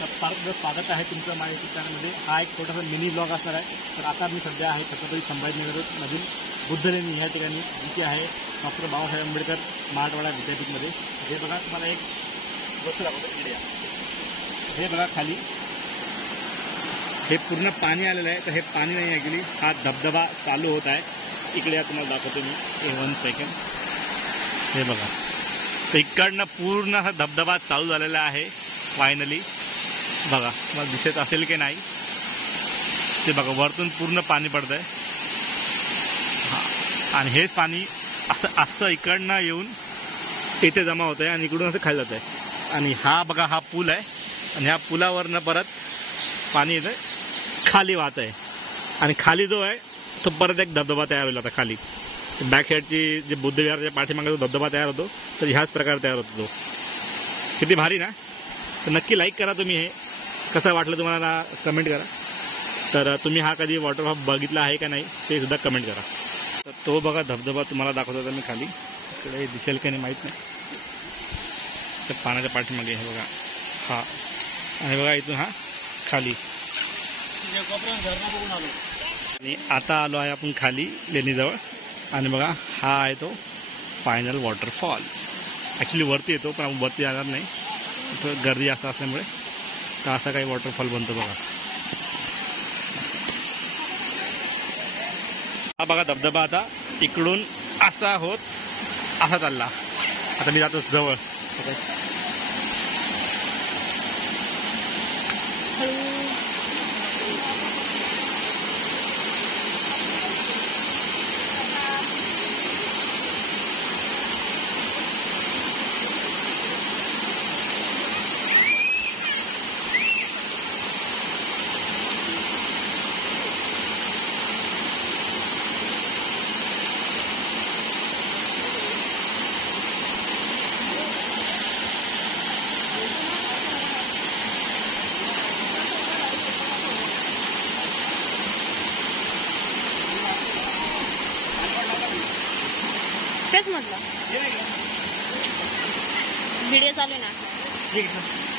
तर स्वागत आहे तुमचं माझ्या यूट्यूब चॅनलमध्ये. हा एक छोटासा मिनी ब्लॉग असणार आहे. तर आता मी सध्या आहे छत्रपती संभाजीनगरमधील बुद्धलेणी ह्या ठिकाणी, जिथे आहे डॉक्टर बाबासाहेब आंबेडकर मराठवाडा विद्यापीठमध्ये. हे बघा, तुम्हाला एक गोष्ट दाखवतो. इकडे हे बघा, खाली हे पूर्ण पाणी आलेलं आहे. तर हे पाणी नाही, ॲक्च्युली हा धबधबा चालू होत आहे. इकडे तुम्हाला दाखवतो मी, 1 सेकंड. हे बघा, तर इकडनं पूर्ण हा धबधबा चालू झालेला आहे फायनली. बघा, मला दिसत असेल की नाही ते बघा, वरतून पूर्ण पाणी पडतंय. हां, आणि हेच पाणी असं इकडनं येऊन इथे जमा होत आहे आणि इकडून असं खाली जात आहे. आणि हा बघा, हा पूल आहे आणि ह्या पुलावरनं परत पाणी येतं, खाली वाहत आहे. आणि खाली जो आहे तो परत एक धबधबा तयार होईल आता खाली. बॅक साईडची जे बुद्धविहाराच्या पाठीमागे जो धबधबा तयार होतो, तर ह्याच प्रकारे तयार होतो तो. किती भारी ना. तर नक्की लाईक करा तुम्ही. हे कसं वाटलं तुम्हाला कमेंट करा. तर तुम्ही हा कधी वॉटरफॉल बघितला आहे का नाही ते सुद्धा कमेंट करा. तर तो बघा धबधबा तुम्हाला दाखवत होता मी खाली. इकडे दिसेल की नाही माहीत नाही. तर पाण्याच्या पाठीमागे हे बघा, हा आणि बघा इथून हा खाली. आणि आता आलो आहे आपण खाली लेणीजवळ. आणि बघा, हा आहे तो फायनल वॉटरफॉल. ॲक्च्युली वरती येतो, पण वरती जाणार नाही, इथं गर्दी जास्त असल्यामुळे. तर असा काही वॉटरफॉल बनतो बघा. हा बघा धबधबा आता इकडून असा होत असा चालला. आता मी जातो जवळ. तेच म्हटलं, व्हिडिओ चालू आहे ना. ठीक आहे.